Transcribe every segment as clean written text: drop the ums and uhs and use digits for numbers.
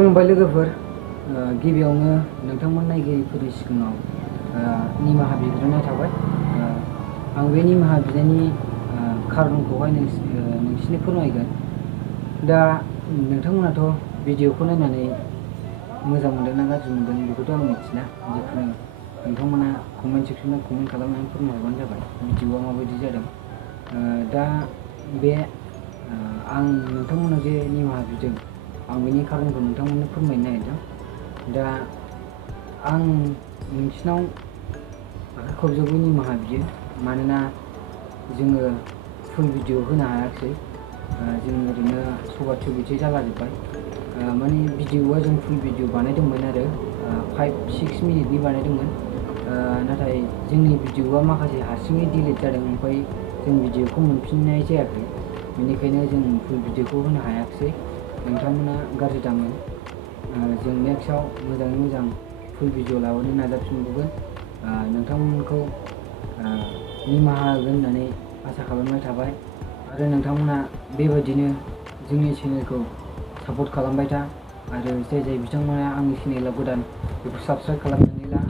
खुलुमबाय लोगोफोर, गिबियावनो नोंथांमोन नायगिरिफोरनि सिगाङाव निमाहा बिग्रोनाय थाबाय। आं बे निमाहा बिनायनि खारनखौहाय नोंसिनो फोरमायगोन। दा नोंथांमोनाथ' भिडिअखौ नायनानै मोजां मोनदों ना गाज्रि मोनदों बेखौथ' आं मिथिला। जिखुनु नोंथांमोना कमेन्ट सेक्सनाव कमेन्ट खालामनानै फोरमायहरबानो जाबाय भिडिअआ माबायदि जादों। दा बे आं नोंथांमोनाव जे निमाहा बिदों, आं बेनि खारनखौ नोंथांमोननो फोरमायनो नागिरदों। दा आं नोंसिनाव आखाइ खबजबै निमाहा बियो, मानोना जोङो फुल भिडिअ होनो हायाखिसै। जों ओरैनो सबाद सबिदसो जालाजोब्बाय। माने भिडिअआ जों फुल भिडिअ बानायदोंमोन आरो 5-6 मिनिटनि बानायदोंमोन। नाथाय जोंनि भिडिअआ माखासे हारसिङै डिलिट जादों, ओमफ्राय जों भिडिअखौ मोनफिननाय जायाखै। बेनिखायनो जों फुल भिडिअखौ होनो हायाखिसै। नोंथांमोना गाज्रि दामोन। जों नेक्स्टआव मोजाङै मोजां फुल भिडिअ लाबोनो नाजाफिनगोन। नोंथांमोनखौ निमाहा होगोन होननानै आसा खालामनाय थाबाय। आरो नोंथांमोना बेबायदिनो जोंनि चेनेलखौ सापर्ट खालामबाय था। आरो जाय बिथांमोना आंनि चेनेलाव गोदान बेखौ साबस्क्राइब खालामनानै ला।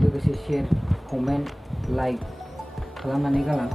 लोगोसे शेयार, कमेन्ट, लाइक खालामनानै गालां।